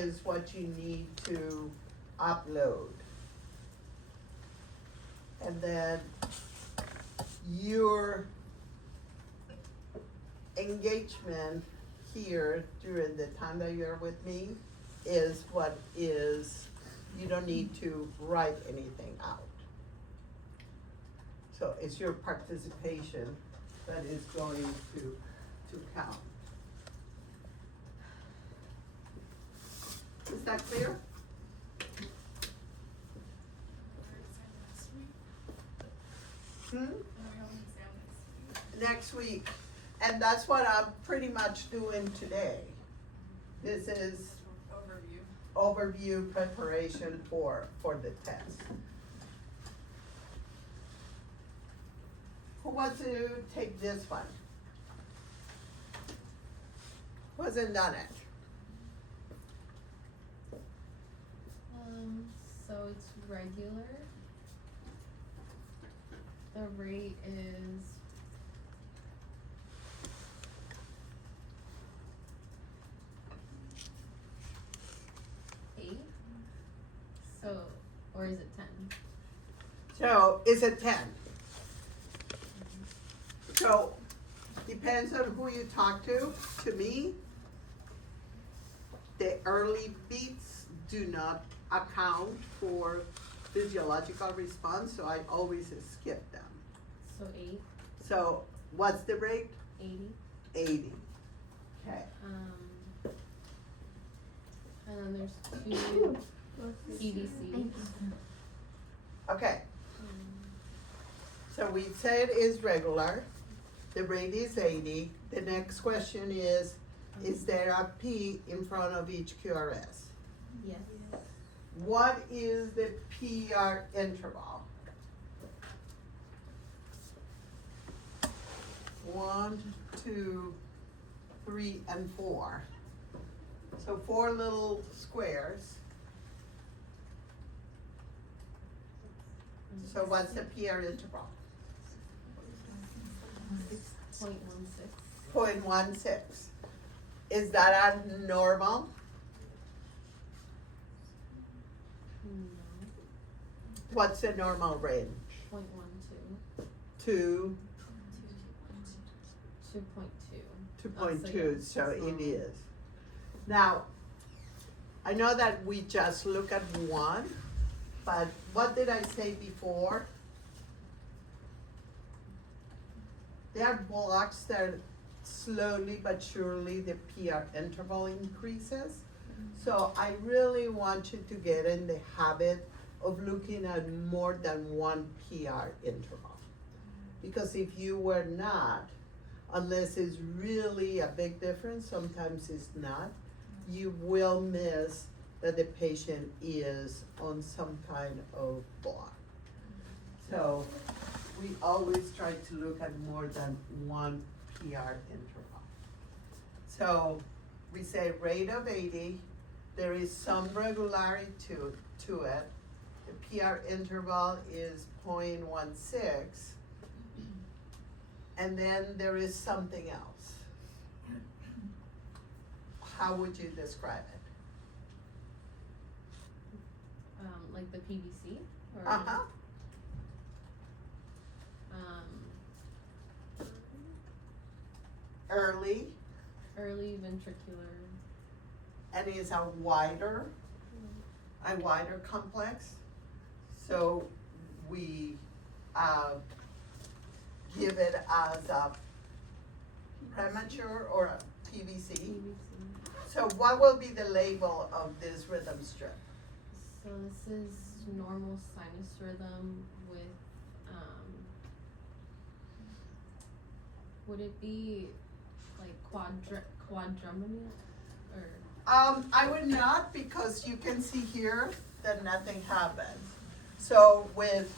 is what you need to upload. And then your engagement here during the time that you're with me is what is, you don't need to write anything out. So it's your participation that is going to count. Is that clear? Next week. And that's what I'm pretty much doing today. This is overview preparation for the test. Who wants to take this one? Who hasn't done it? So it's regular. The rate is eight. So, or is it 10? So is it 10? So depends on who you talk to. To me, the early beats do not account for physiological response, so I always skip them. So 8. So what's the rate? 80. 80. Okay. And then there's 2 PVCs. Okay. So we said is regular. The rate is 80. The next question is there a P in front of each QRS? Yes. What is the PR interval? 1, 2, 3, and 4. So 4 little squares. So what's the PR interval? 0.16. 0.16. Is that a normal? No. What's the normal range? 0.12. 2, 2.2. 2.2, so it is. Now, I know that we just look at one, but what did I say before? There are blocks that slowly but surely the PR interval increases. So I really want you to get in the habit of looking at more than one PR interval. Because if you were not, unless it's really a big difference, sometimes it's not, you will miss that the patient is on some kind of block. So we always try to look at more than one PR interval. So we say rate of 80, there is some regularity to it. The PR interval is 0.16, and then there is something else. How would you describe it? Like the PVC? Or, Uh-huh. Early, Early ventricular. and is a wider complex. So we give it as a premature or a PVC. PVC. So what will be the label of this rhythm strip? So this is normal sinus rhythm with, would it be like quadrumina or? I would not, because you can see here that nothing happens. So with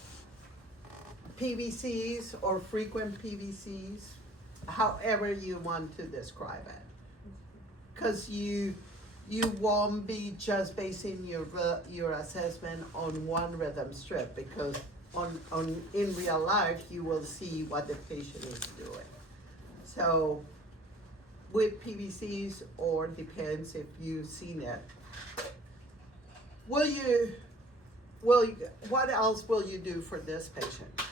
PVCs or frequent PVCs, however you want to describe it. Cause you won't be just basing your assessment on one rhythm strip, because in real life, you will see what the patient is doing. So with PVCs, or depends if you've seen it, what else will you do for this patient?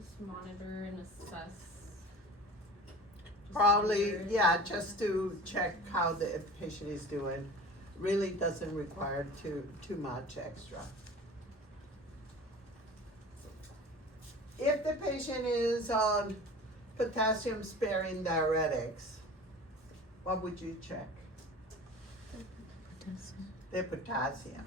Just monitor and assess. Just Probably, monitor. yeah, just to check how the patient is doing. Really doesn't require too much extra. If the patient is on potassium sparing diuretics, what would you check? The potassium.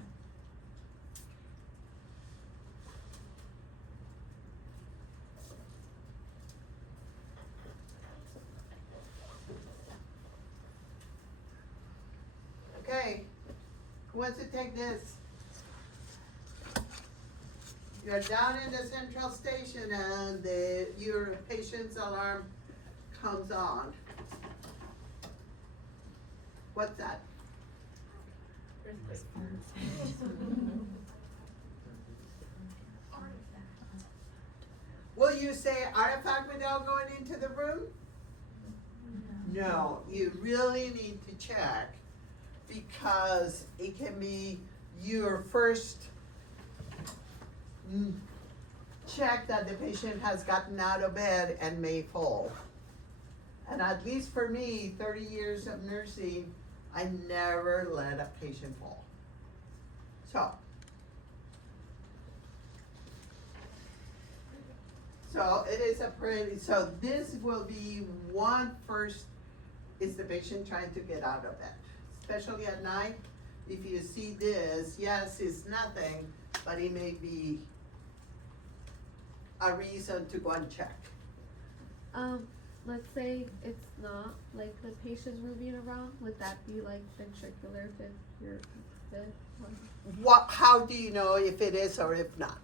Okay, who wants to take this? You're down in the central station and your patient's alarm comes on. What's that? Will you say artifact without going into the room? No, you really need to check because it can be your first check that the patient has gotten out of bed and may fall. And at least for me, 30 years of nursing, I never let a patient fall. So it is a pretty, so this will be one first, is the patient trying to get out of bed. Especially at night, if you see this, yes, it's nothing, but it may be a reason to go and check. Let's say it's not like the patient's moving around, would that be like ventricular fifth one? How do you know if it is or if not?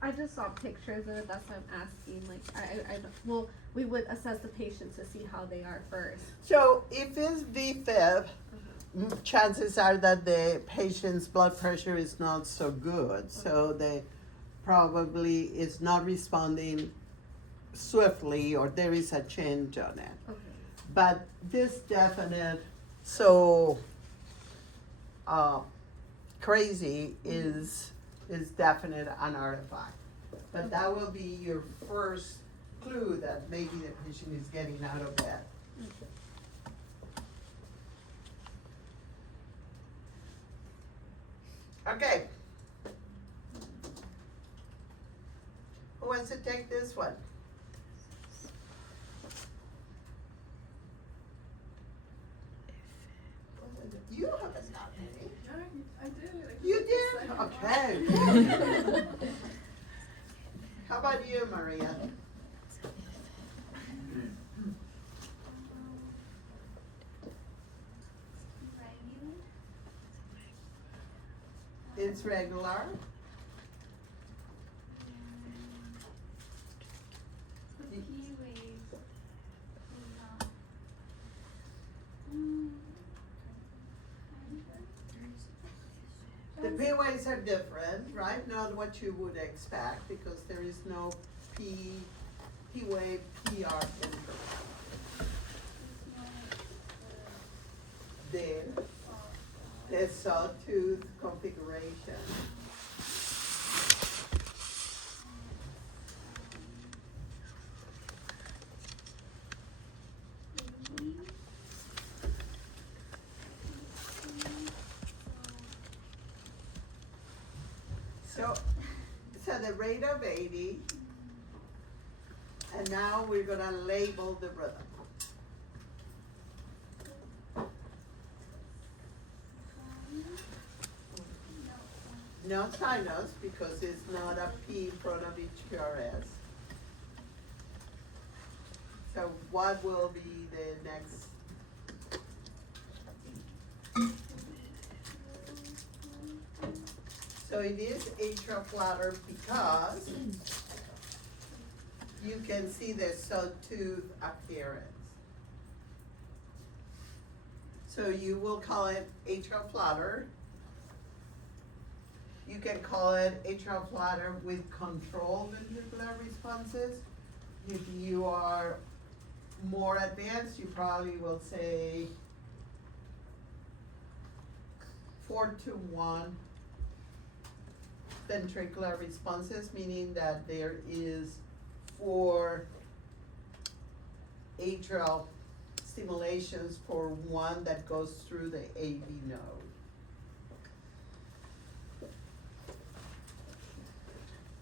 I just saw pictures of it, that's why I'm asking, like, well, we would assess the patient to see how they are first. So if it's VFib, chances are that the patient's blood pressure is not so good, so they probably is not responding swiftly or there is a change on it. Okay. But this definite, crazy is definite an artifact. But that will be your first clue that maybe the patient is getting out of bed. Okay. Who wants to take this one? You haven't done any. I did. You did? Okay. How about you, Maria? It's regular. The P wave is not. The P waves are different, right? Not what you would expect because there is no P wave PR interval. There, the sawtooth configuration. So the rate of 80, and now we're gonna label the rhythm. No sinus because it's not a P in front of each PRS. So what will be the next? So it is atrial flutter because you can see the sawtooth appearance. So you will call it atrial flutter. You can call it atrial flutter with controlled ventricular responses. If you are more advanced, you probably will say 4-to-1 ventricular responses, meaning that there is 4 atrial stimulations for one that goes through the AV node.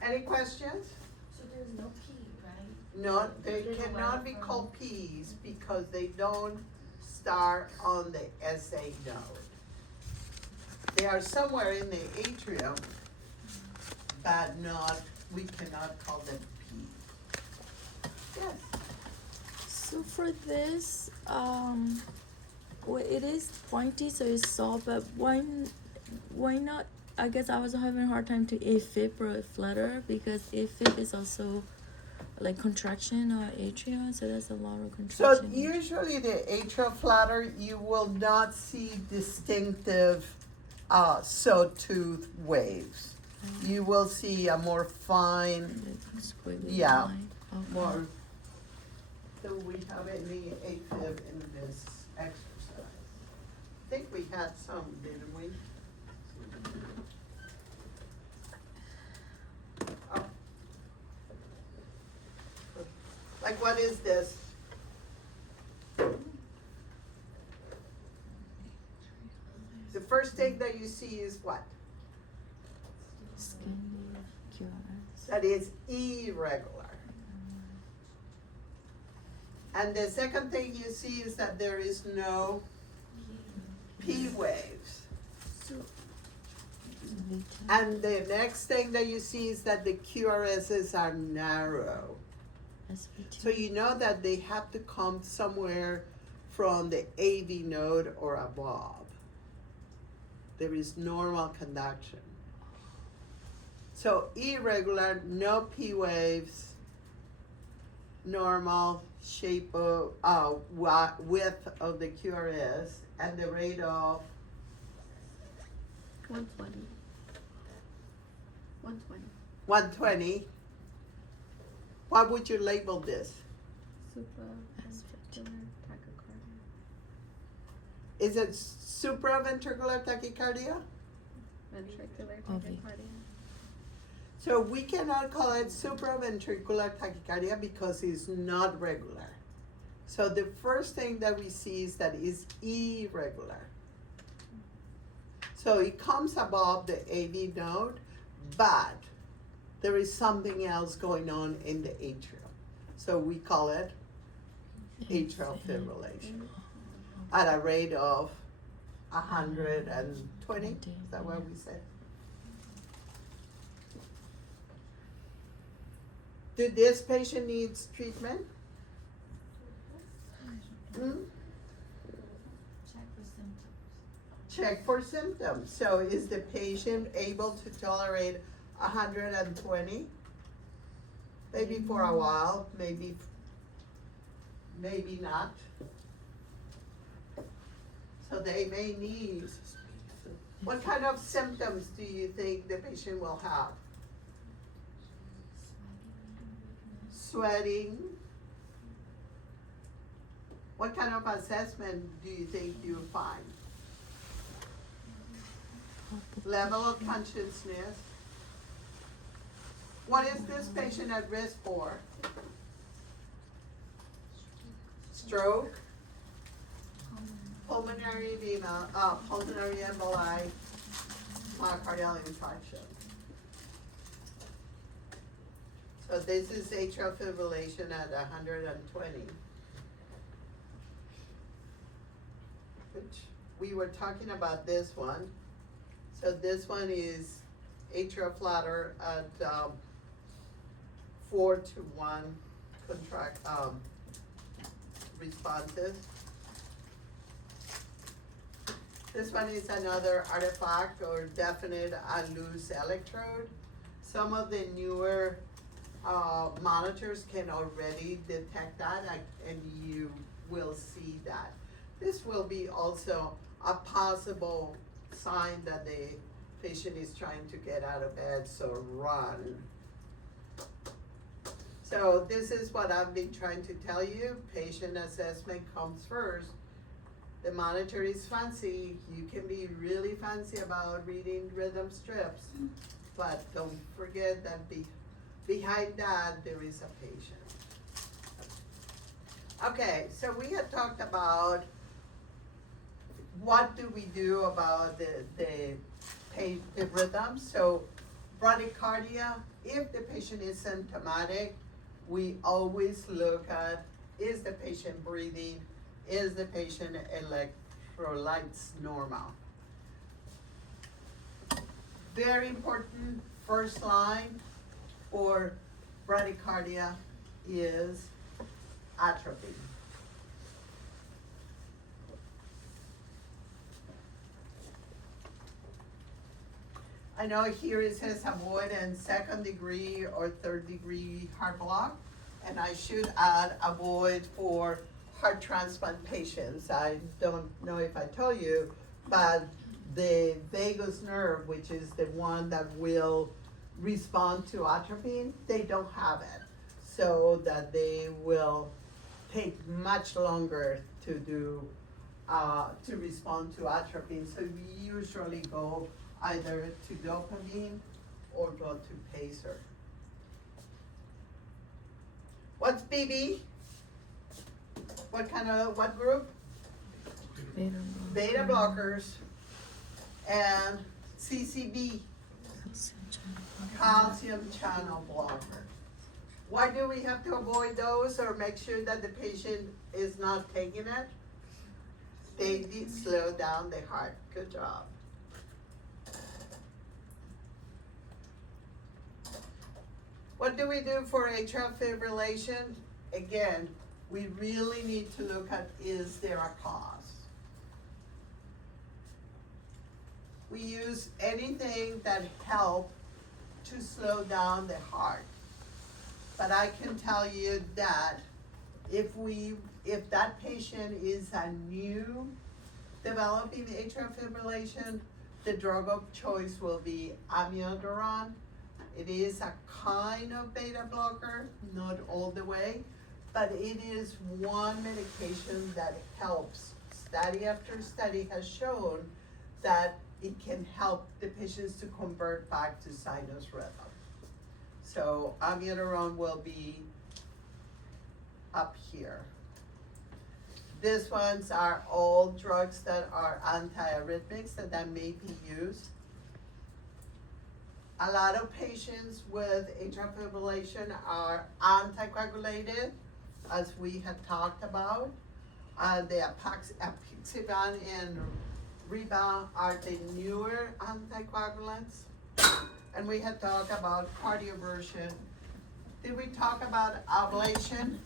Any questions? So there's no P, right? No, they They go cannot right be from- called Ps because they don't start on the SA node. They are somewhere in the atrium, but not, we cannot call them P. Yes, So for this, well, it is pointy, so it's soft. But why not? I guess I was having a hard time to AFib or a flutter because AFib is also like contraction or atria, so there's a lot of so contraction. usually the atrial flutter, you will not see distinctive sawtooth waves. You will see a more fine, Like squiggly Yeah. line. Okay. more. So we have any AFib in this exercise? I think we had some, didn't we? Oh. Like what is this? The first thing that you see is what? Scandium QRS. That is irregular. And the second thing you see is that there is no P waves. VTAC. And the next thing that you see is that the QRSs are narrow. SVT. So you know that they have to come somewhere from the AV node or above. There is normal conduction. So irregular, no P waves, normal shape of, width of the QRS, and the rate of 120. 120. 120. What would you label this? Supraventricular tachycardia. Is it supraventricular tachycardia? Ventricular Okay. tachycardia. So we cannot call it supraventricular tachycardia because it's not regular. So the first thing that we see is that it's irregular. So it comes above the AV node, but there is something else going on in the atrium. So we call it atrial fibrillation at a rate of 120. Is that what we said? Did this patient needs treatment? Hmm? Check for symptoms. Check for symptoms. So is the patient able to tolerate 120? Maybe for a while, maybe not. So they may need, what kind of symptoms do you think the patient will have? Sweating. What kind of assessment do you think you'll find? Level of consciousness. What is this patient at risk for? Stroke, pulmonary edema, pulmonary emboli, myocardial infarction. So this is atrial fibrillation at 120. Which we were talking about this one. So this one is atrial flutter at 4-to-1 responses. This one is another artifact or definite loose electrode. Some of the newer monitors can already detect that, and you will see that. This will be also a possible sign that the patient is trying to get out of bed, so run. So this is what I've been trying to tell you. Patient assessment comes first. The monitor is fancy, you can be really fancy about reading rhythm strips, but don't forget that behind that, there is a patient. Okay, so we had talked about what do we do about the rhythm. So bradycardia, if the patient is symptomatic, we always look at, is the patient breathing? Is the patient electrolytes normal? Very important, first line for bradycardia is atropine. I know here it says avoid in 2nd degree or 3rd degree heart block, and I should add avoid for heart transplant patients. I don't know if I told you, but the vagus nerve, which is the one that will respond to atropine, they don't have it. So that they will take much longer to do, to respond to atropine. So we usually go either to dopamine or go to pacer. What's BB? What group? Beta blockers. And CCB, calcium channel blocker. Why do we have to avoid those or make sure that the patient is not taking it? They did slow down the heart. Good job. What do we do for atrial fibrillation? Again, we really need to look at, is there a cause? We use anything that help to slow down the heart. But I can tell you that if that patient is a new developing atrial fibrillation, the drug of choice will be amiodarone. It is a kind of beta blocker, not all the way, but it is one medication that helps. Study after study has shown that it can help the patients to convert back to sinus rhythm. So amiodarone will be up here. These ones are all drugs that are antiarrhythmics that may be used. A lot of patients with atrial fibrillation are anticoagulated, as we had talked about. The apixaban and Riba are the newer anticoagulants. And we had talked about cardioversion. Did we talk about ablation?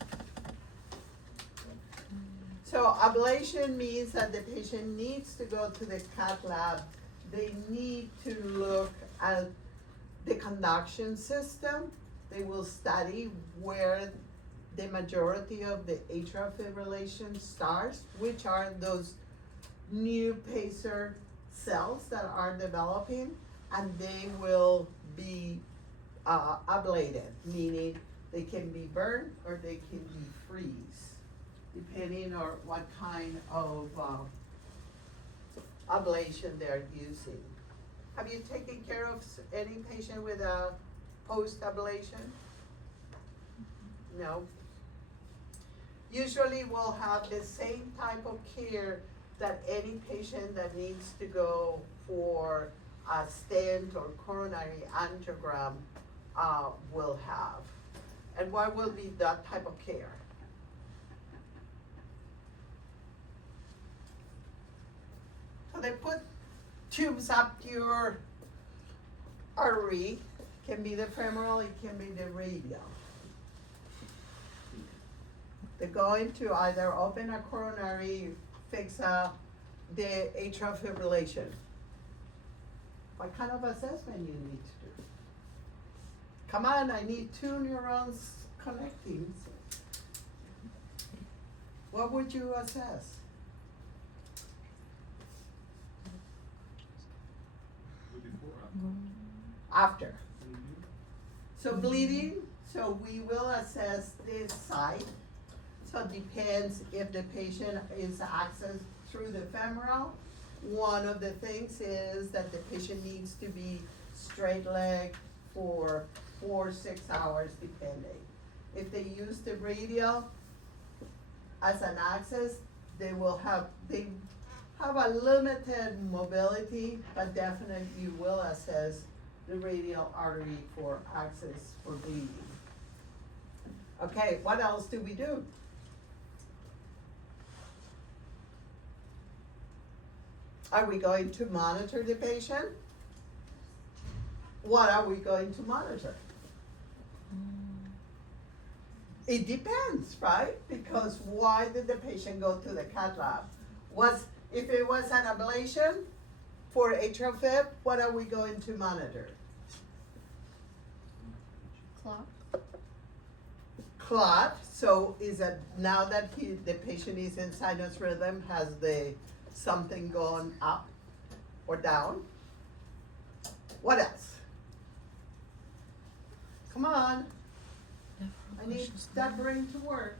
So ablation means that the patient needs to go to the cath lab. They need to look at the conduction system. They will study where the majority of the atrial fibrillation starts, which are those new pacer cells that are developing, and they will be ablated, meaning they can be burned or they can be freeze, depending on what kind of ablation they're using. Have you taken care of any patient with a post-ablation? No. Usually we'll have the same type of care that any patient that needs to go for a stent or coronary angiogram will have. And what will be that type of care? So they put tubes up your artery, can be the femoral, it can be the radial. They're going to either open a coronary, fix the atrial fibrillation. What kind of assessment you need to do? Come on, I need 2 neurons connecting. What would you assess? After. So bleeding, so we will assess this site. So it depends if the patient is access through the femoral, one of the things is that the patient needs to be straight leg for 4 or 6 hours depending. If they use the radial as an access, they have a limited mobility, but definitely you will assess the radial artery for access for bleeding. Okay, what else do we do? Are we going to monitor the patient? What are we going to monitor? It depends, right? Because why did the patient go to the cath lab? If it was an ablation for atrial fib, what are we going to monitor? Clock. Clot. So is it now that the patient is in sinus rhythm, has something gone up or down? What else? Come on. I need that brain to work.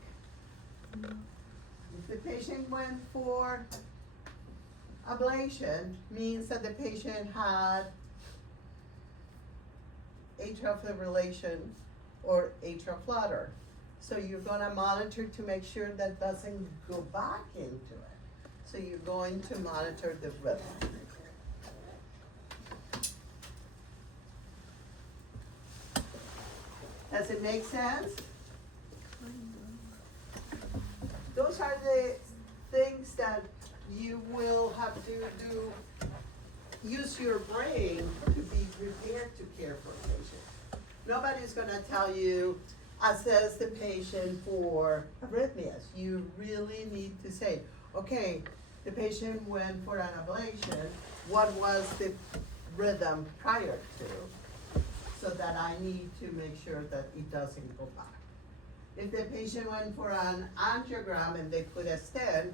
If the patient went for ablation, means that the patient had atrial fibrillation or atrial flutter. So you're gonna monitor to make sure that doesn't go back into it. So you're going to monitor the rhythm. Does it make sense? Those are the things that you will have to do, use your brain to be prepared to care for a patient. Nobody's gonna tell you, assess the patient for arrhythmias. You really need to say, okay, the patient went for an ablation, what was the rhythm prior to? So that I need to make sure that it doesn't go back. If the patient went for an angiogram and they put a stent,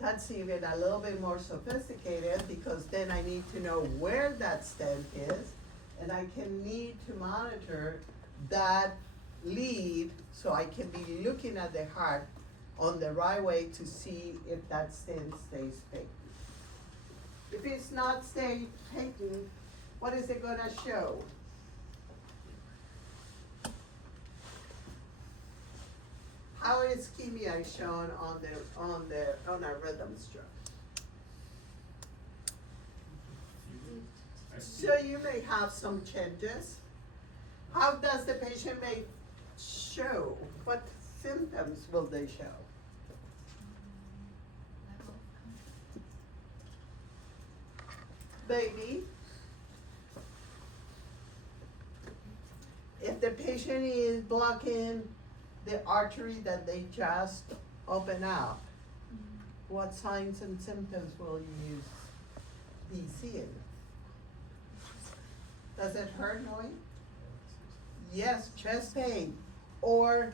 that's even a little bit more sophisticated because then I need to know where that stent is and I can need to monitor that lead so I can be looking at the heart on the right way to see if that stent stays patent. If it's not staying patent, what is it gonna show? How is ischemia shown on a rhythm stroke? So you may have some changes. How does the patient may show? What symptoms will they show? Baby, if the patient is blocking the artery that they just open up, what signs and symptoms will you be seeing? Does it hurt, Noe? Yes, chest pain. Or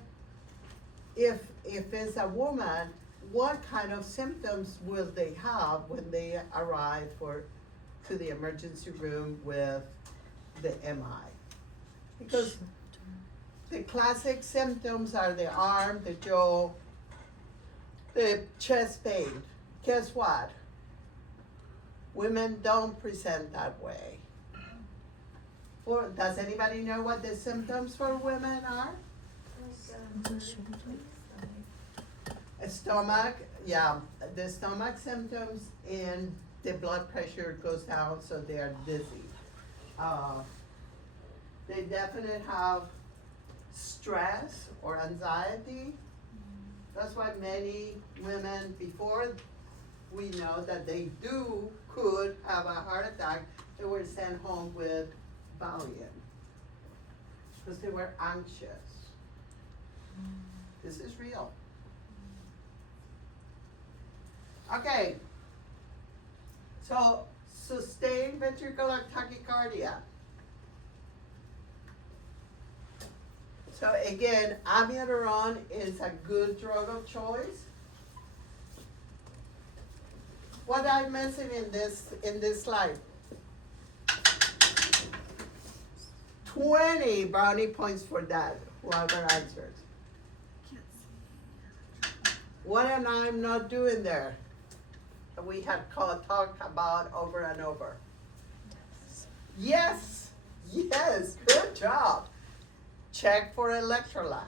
if it's a woman, what kind of symptoms will they have when they arrive to the emergency room with the MI? Because the classic symptoms are the arm, the jaw, the chest pain. Guess what? Women don't present that way. Or does anybody know what the symptoms for women are? Stomach, yeah, the stomach symptoms and the blood pressure goes down, so they are dizzy. They definitely have stress or anxiety. That's why many women, before we know that they could have a heart attack, they were sent home with Valium because they were anxious. This is real. Okay, so sustained ventricular tachycardia. So again, amiodarone is a good drug of choice. What I'm missing in this slide? 20 brownie points for that, whoever answers. What am I not doing there? we had talked about over and over. Yes, yes, good job. Check for electrolytes.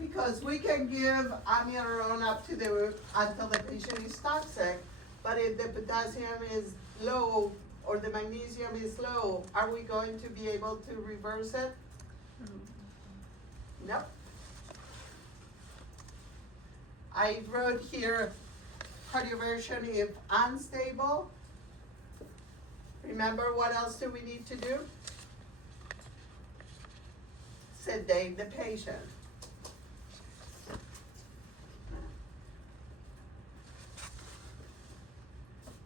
Because we can give amiodarone up to until the patient is toxic, but if the potassium is low or the magnesium is low, are we going to be able to reverse it? Nope. I wrote here cardioversion if unstable. Remember, what else do we need to do? Sedate the patient.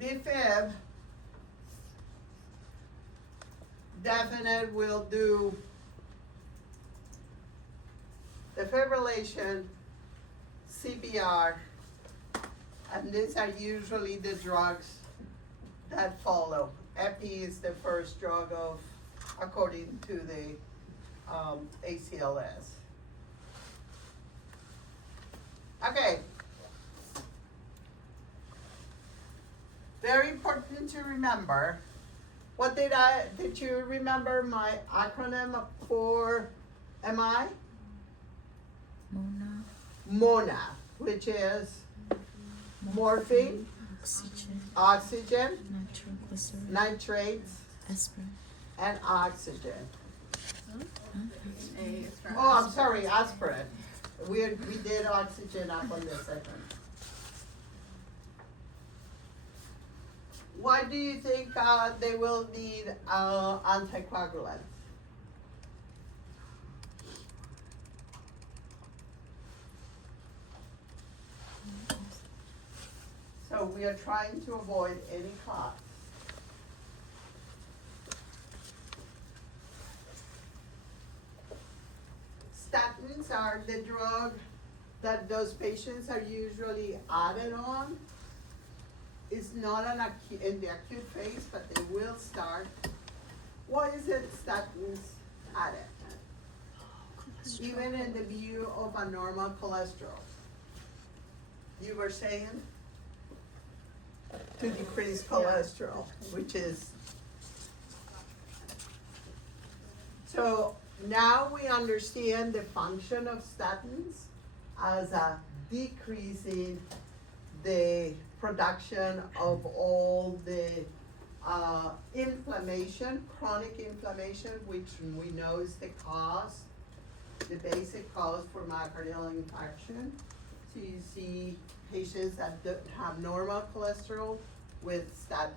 Defib, definite will do defibrillation, CPR, and these are usually the drugs that follow. Epi is the first drug according to the ACLS. Okay. Very important to remember. What did you remember my acronym for MI? Mona, MONA, which is morphine, oxygen, oxygen, nitroglycerin, nitrates, aspirin. and oxygen. A is for Oh, I'm sorry, aspirin. We did oxygen up on this second. Why do you think they will need anticoagulants? So we are trying to avoid any clots. Statins are the drug that those patients are usually added on. It's not in the acute phase, but they will start. Why is it statins added? Even in the view of a normal cholesterol. You were saying? To decrease cholesterol, which is. So now we understand the function of statins as a decreasing the production of all the inflammation, chronic inflammation, which we know is the cause, the basic cause for myocardial infarction. So you see patients that don't have normal cholesterol with statins.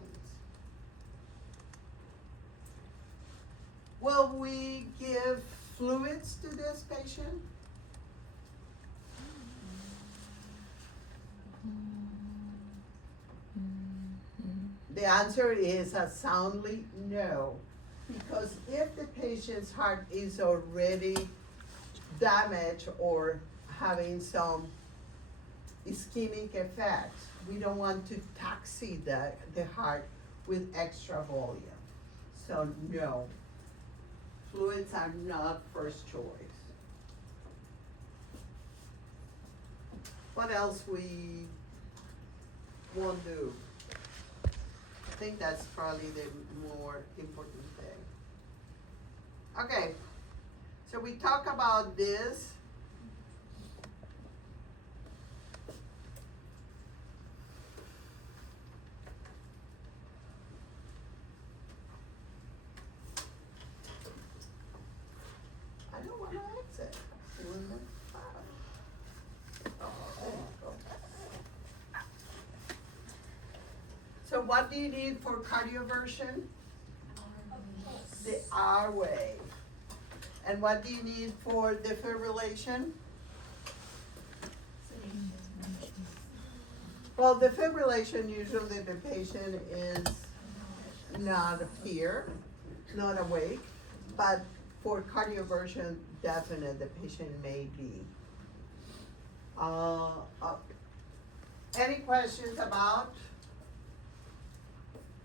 Will we give fluids to this patient? The answer is a soundly no, because if the patient's heart is already damaged or having some ischemic effects, we don't want to taxi the heart with extra volume. So no, fluids are not first choice. What else we won't do? I think that's probably the more important thing. Okay, so we talk about this. I don't want to exit. So what do you need for cardioversion? The R wave. And what do you need for defibrillation? Well, defibrillation, usually the patient is not here, not awake, but for cardioversion, definitely the patient may be. Any questions about?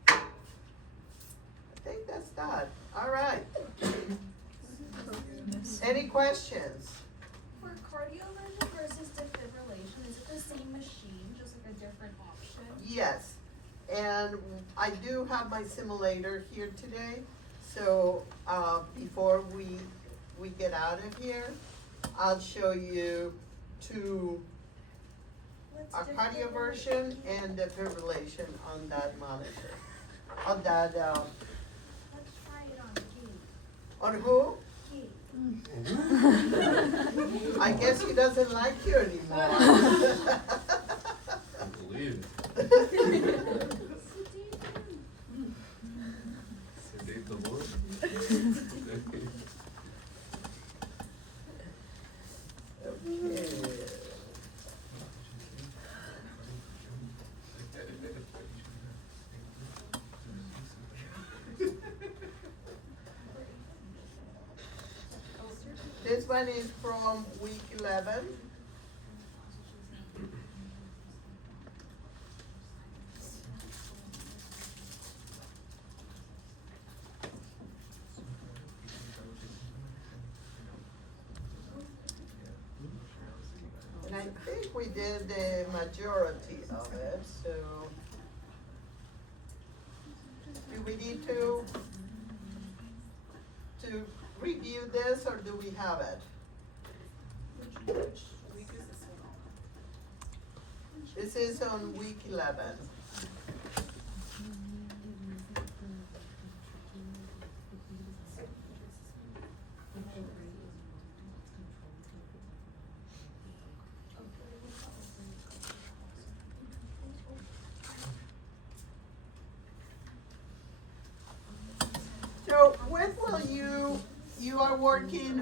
I think that's that. All right. Any questions? For cardioversion versus defibrillation, is it the same machine, just like a different options. Yes, and I do have my simulator here today, so, before we get out of here, I'll show you two, a cardio version and defibrillation on that monitor, on that, Let's try it on on Kate. who? Kate. I guess he doesn't like you anymore. I believe it. Sedate the Lord. Okay. This one is from week 11. And I think we did the majority of it, so. Do we need to review this, or do we have it? Which week is this one on? This is on week 11. So when will you are working